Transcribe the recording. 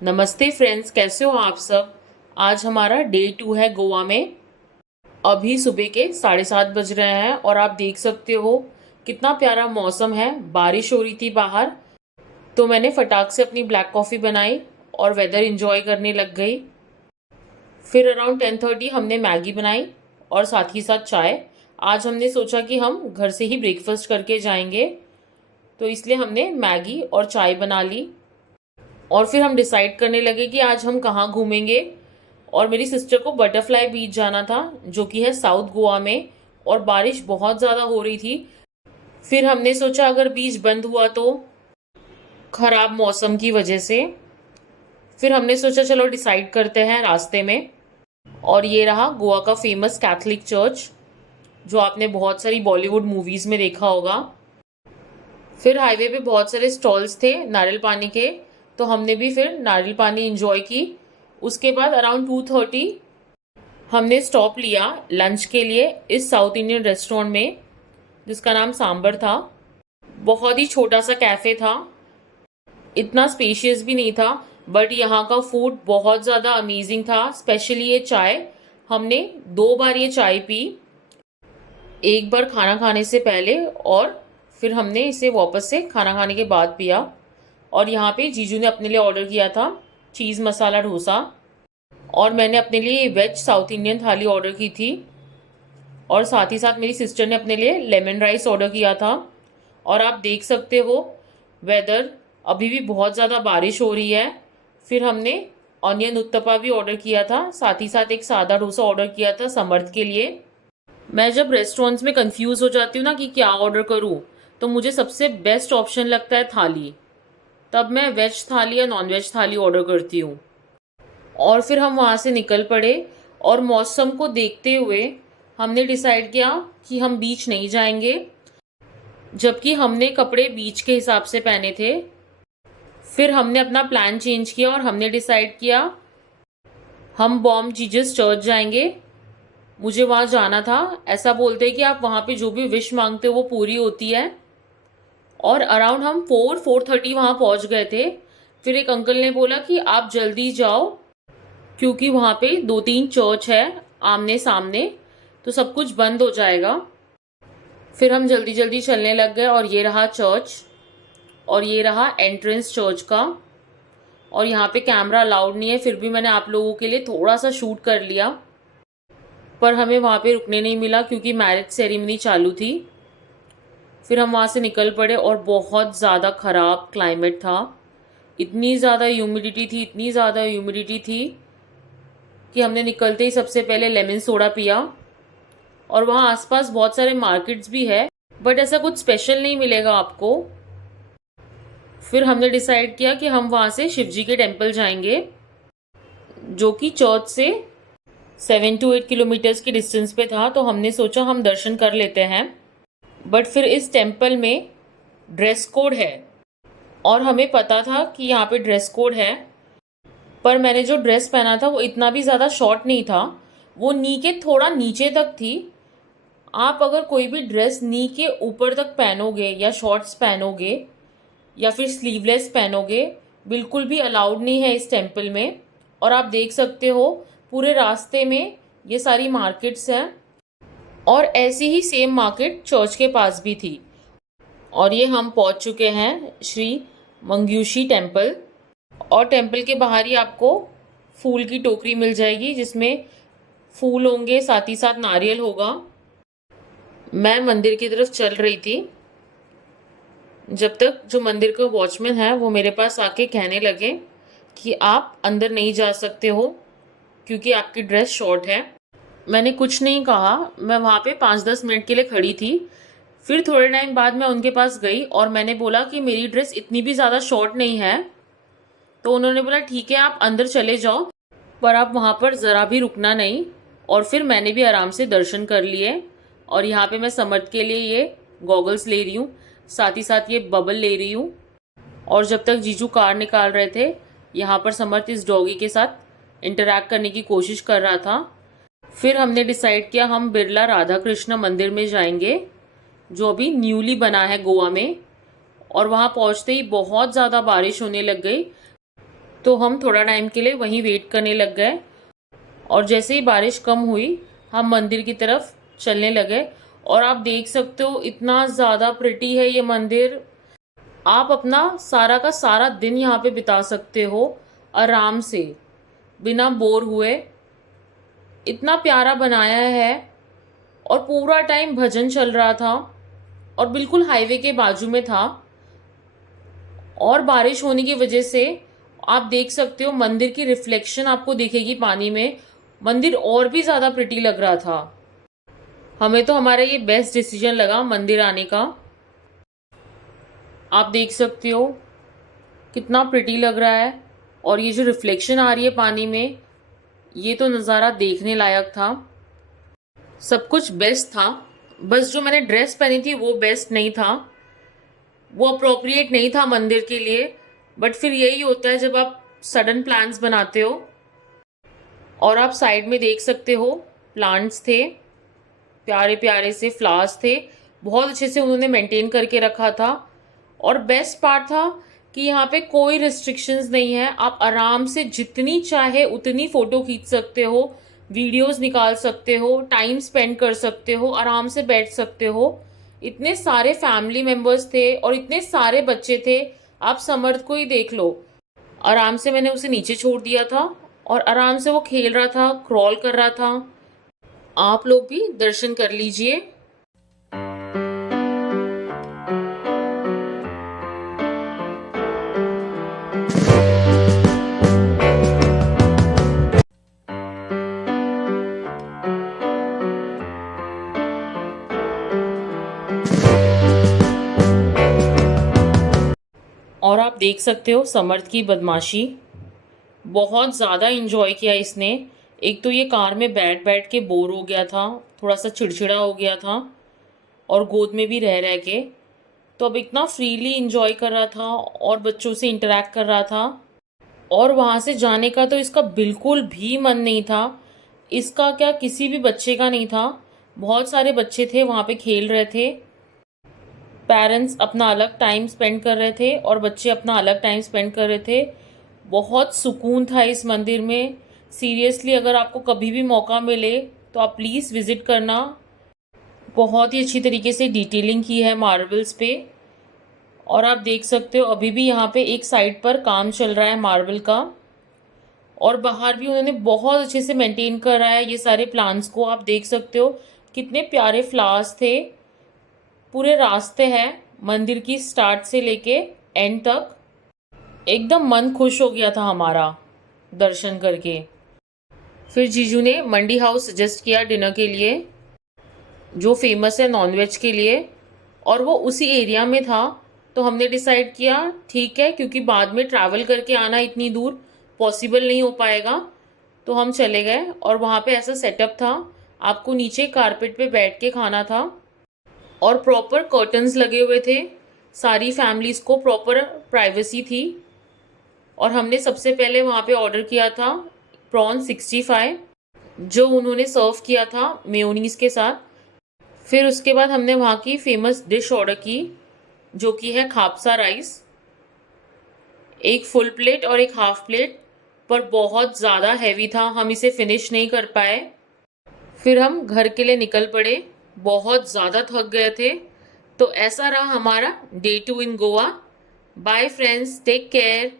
नमस्ते फ्रेंड्स, कैसे हो आप सब। आज हमारा डे 2 है गोवा में। अभी सुबह के 7:30 बज रहे हैं और आप देख सकते हो कितना प्यारा मौसम है। बारिश हो रही थी बाहर, तो मैंने फटाक से अपनी ब्लैक कॉफ़ी बनाई और वेदर इंजॉय करने लग गई। फिर अराउंड 10:30 हमने मैगी बनाई और साथ ही साथ चाय। आज हमने सोचा कि हम घर से ही ब्रेकफास्ट करके जाएंगे, तो इसलिए हमने मैगी और चाय बना ली। और फिर हम डिसाइड करने लगे कि आज हम कहाँ घूमेंगे। और मेरी सिस्टर को बटरफ्लाई बीच जाना था, जो कि है साउथ गोवा में, और बारिश बहुत ज़्यादा हो रही थी। फिर हमने सोचा अगर बीच बंद हुआ तो, ख़राब मौसम की वजह से। फिर हमने सोचा चलो डिसाइड करते हैं रास्ते में। और ये रहा गोवा का फेमस कैथलिक चर्च, जो आपने बहुत सारी बॉलीवुड मूवीज़ में देखा होगा। फिर हाईवे पे बहुत सारे स्टॉल्स थे नारियल पानी के, तो हमने भी फिर नारियल पानी इंजॉय की। उसके बाद अराउंड 2:30 हमने स्टॉप लिया लंच के लिए इस साउथ इंडियन रेस्टोरेंट में, जिसका नाम सांबर था। बहुत ही छोटा सा कैफ़े था, इतना स्पेशियस भी नहीं था, बट यहाँ का फूड बहुत ज़्यादा अमेजिंग था। स्पेशली ये चाय, हमने 2 बार ये चाय पी, एक बार खाना खाने से पहले और फिर हमने इसे वापस से खाना खाने के बाद पिया। और यहाँ पे जीजू ने अपने लिए ऑर्डर किया था चीज़ मसाला डोसा, और मैंने अपने लिए वेज साउथ इंडियन थाली ऑर्डर की थी। और साथ ही साथ मेरी सिस्टर ने अपने लिए लेमन राइस ऑर्डर किया था। और आप देख सकते हो वेदर, अभी भी बहुत ज़्यादा बारिश हो रही है। फिर हमने ऑनियन उत्तपा भी ऑर्डर किया था, साथ ही साथ एक सादा डोसा ऑर्डर किया था समर्थ के लिए। मैं जब रेस्टोरेंट्स में कंफ्यूज हो जाती हूँ ना कि क्या ऑर्डर करूँ, तो मुझे सबसे बेस्ट ऑप्शन लगता है थाली। तब मैं वेज थाली या नॉन वेज थाली ऑर्डर करती हूँ। और फिर हम वहाँ से निकल पड़े, और मौसम को देखते हुए हमने डिसाइड किया कि हम बीच नहीं जाएंगे, जबकि हमने कपड़े बीच के हिसाब से पहने थे। फिर हमने अपना प्लान चेंज किया और हमने डिसाइड किया हम बॉम जीजस चर्च जाएंगे। मुझे वहाँ जाना था। ऐसा बोलते हैं कि आप वहाँ पे जो भी विश मांगते हो वो पूरी होती है। और अराउंड हम 4:30 वहाँ पहुँच गए थे। फिर एक अंकल ने बोला कि आप जल्दी जाओ, क्योंकि वहाँ पे 2-3 चर्च है आमने सामने, तो सब कुछ बंद हो जाएगा। फिर हम जल्दी जल्दी चलने लग गए, और ये रहा चर्च, और ये रहा एंट्रेंस चर्च का। और यहाँ पे कैमरा अलाउड नहीं है, फिर भी मैंने आप लोगों के लिए थोड़ा सा शूट कर लिया। पर हमें वहाँ पे रुकने नहीं मिला क्योंकि मैरिज सेरेमनी चालू थी। फिर हम वहाँ से निकल पड़े और बहुत ज़्यादा ख़राब क्लाइमेट था। इतनी ज़्यादा ह्यूमिडिटी थी, इतनी ज़्यादा ह्यूमिडिटी थी कि हमने निकलते ही सबसे पहले लेमन सोडा पिया। और वहाँ आसपास बहुत सारे मार्केट्स भी है, बट ऐसा कुछ स्पेशल नहीं मिलेगा आपको। फिर हमने डिसाइड किया कि हम वहाँ से शिवजी के टेम्पल जाएंगे, जो कि चर्च से 7 to 8 किलोमीटर्स की डिस्टेंस पे था। तो हमने सोचा हम दर्शन कर लेते हैं। बट फिर इस टेम्पल में ड्रेस कोड है, और हमें पता था कि यहाँ पे ड्रेस कोड है, पर मैंने जो ड्रेस पहना था वो इतना भी ज़्यादा शॉर्ट नहीं था, वो नी के थोड़ा नीचे तक थी। आप अगर कोई भी ड्रेस नी के ऊपर तक पहनोगे या शॉर्ट्स पहनोगे या फिर स्लीवलेस पहनोगे, बिल्कुल भी अलाउड नहीं है इस टेम्पल में। और आप देख सकते हो पूरे रास्ते में ये सारी मार्केट्स हैं, और ऐसी ही सेम मार्केट चर्च के पास भी थी। और ये हम पहुंच चुके हैं श्री मंगयूशी टेम्पल। और टेम्पल के बाहर ही आपको फूल की टोकरी मिल जाएगी, जिसमें फूल होंगे, साथ ही साथ नारियल होगा। मैं मंदिर की तरफ चल रही थी, जब तक जो मंदिर के वॉचमैन है वो मेरे पास आके कहने लगे कि आप अंदर नहीं जा सकते हो क्योंकि आपकी ड्रेस शॉर्ट है। मैंने कुछ नहीं कहा, मैं वहाँ पे 5-10 मिनट के लिए खड़ी थी। फिर थोड़े टाइम बाद मैं उनके पास गई और मैंने बोला कि मेरी ड्रेस इतनी भी ज़्यादा शॉर्ट नहीं है। तो उन्होंने बोला ठीक है आप अंदर चले जाओ, पर आप वहाँ पर ज़रा भी रुकना नहीं। और फिर मैंने भी आराम से दर्शन कर लिए। और यहाँ पे मैं समर्थ के लिए ये गॉगल्स ले रही हूँ, साथ ही साथ ये बबल ले रही हूँ। और जब तक जीजू कार निकाल रहे थे, यहाँ पर समर्थ इस डॉगी के साथ इंटरैक्ट करने की कोशिश कर रहा था। फिर हमने डिसाइड किया हम बिरला राधा कृष्ण मंदिर में जाएंगे, जो अभी न्यूली बना है गोवा में। और वहाँ पहुँचते ही बहुत ज़्यादा बारिश होने लग गई। तो हम थोड़ा टाइम के लिए वहीं वेट करने लग गए और जैसे ही बारिश कम हुई हम मंदिर की तरफ चलने लगे। और आप देख सकते हो इतना ज़्यादा प्रिटी है ये मंदिर। आप अपना सारा का सारा दिन यहाँ पे बिता सकते हो आराम से, बिना बोर हुए। इतना प्यारा बनाया है और पूरा टाइम भजन चल रहा था और बिल्कुल हाईवे के बाजू में था। और बारिश होने की वजह से आप देख सकते हो मंदिर की रिफ्लेक्शन आपको दिखेगी पानी में। मंदिर और भी ज़्यादा प्रिटी लग रहा था। हमें तो हमारा ये बेस्ट डिसीजन लगा मंदिर आने का। आप देख सकते हो कितना प्रिटी लग रहा है और ये जो रिफ्लेक्शन आ रही है पानी में, ये तो नज़ारा देखने लायक था। सब कुछ बेस्ट था, बस जो मैंने ड्रेस पहनी थी वो बेस्ट नहीं था, वो अप्रोप्रिएट नहीं था मंदिर के लिए। बट फिर यही होता है जब आप सडन प्लान्स बनाते हो। और आप साइड में देख सकते हो प्लांट्स थे, प्यारे प्यारे से फ्लावर्स थे, बहुत अच्छे से उन्होंने मेंटेन करके रखा था। और बेस्ट पार्ट था कि यहाँ पे कोई रिस्ट्रिक्शंस नहीं है, आप आराम से जितनी चाहे उतनी फ़ोटो खींच सकते हो, वीडियोस निकाल सकते हो, टाइम स्पेंड कर सकते हो, आराम से बैठ सकते हो। इतने सारे फैमिली मेम्बर्स थे और इतने सारे बच्चे थे। आप समर्थ को ही देख लो, आराम से मैंने उसे नीचे छोड़ दिया था और आराम से वो खेल रहा था, क्रॉल कर रहा था। आप लोग भी दर्शन कर लीजिए। और आप देख सकते हो समर्थ की बदमाशी, बहुत ज़्यादा इंजॉय किया इसने। एक तो ये कार में बैठ बैठ के बोर हो गया था, थोड़ा सा चिड़चिड़ा हो गया था और गोद में भी रह रह के, तो अब इतना फ्रीली इंजॉय कर रहा था और बच्चों से इंटरेक्ट कर रहा था। और वहाँ से जाने का तो इसका बिल्कुल भी मन नहीं था। इसका क्या, किसी भी बच्चे का नहीं था। बहुत सारे बच्चे थे वहाँ पे खेल रहे थे। पेरेंट्स अपना अलग टाइम स्पेंड कर रहे थे और बच्चे अपना अलग टाइम स्पेंड कर रहे थे। बहुत सुकून था इस मंदिर में। सीरियसली अगर आपको कभी भी मौका मिले तो आप प्लीज़ विज़िट करना। बहुत ही अच्छी तरीके से डिटेलिंग की है मार्बल्स पे। और आप देख सकते हो अभी भी यहाँ पे एक साइड पर काम चल रहा है मार्बल का। और बाहर भी उन्होंने बहुत अच्छे से मेंटेन करा है ये सारे प्लांट्स को। आप देख सकते हो कितने प्यारे फ्लावर्स थे। पूरे रास्ते हैं मंदिर की, स्टार्ट से लेके एंड तक। एकदम मन खुश हो गया था हमारा दर्शन करके। फिर जीजू ने मंडी हाउस सजेस्ट किया डिनर के लिए, जो फेमस है नॉनवेज के लिए, और वो उसी एरिया में था। तो हमने डिसाइड किया ठीक है, क्योंकि बाद में ट्रैवल करके आना इतनी दूर पॉसिबल नहीं हो पाएगा, तो हम चले गए। और वहाँ पे ऐसा सेटअप था, आपको नीचे कारपेट पे बैठ के खाना था और प्रॉपर कर्टन्स लगे हुए थे। सारी फैमिलीज़ को प्रॉपर प्राइवेसी थी। और हमने सबसे पहले वहाँ पे ऑर्डर किया था प्रॉन 65, जो उन्होंने सर्व किया था मेयोनीज़ के साथ। फिर उसके बाद हमने वहाँ की फ़ेमस डिश ऑर्डर की, जो कि है खापसा राइस। एक फुल प्लेट और एक हाफ प्लेट, पर बहुत ज़्यादा हैवी था, हम इसे फिनिश नहीं कर पाए। फिर हम घर के लिए निकल पड़े, बहुत ज़्यादा थक गए थे। तो ऐसा रहा हमारा day 2 in Goa. Bye friends, take care.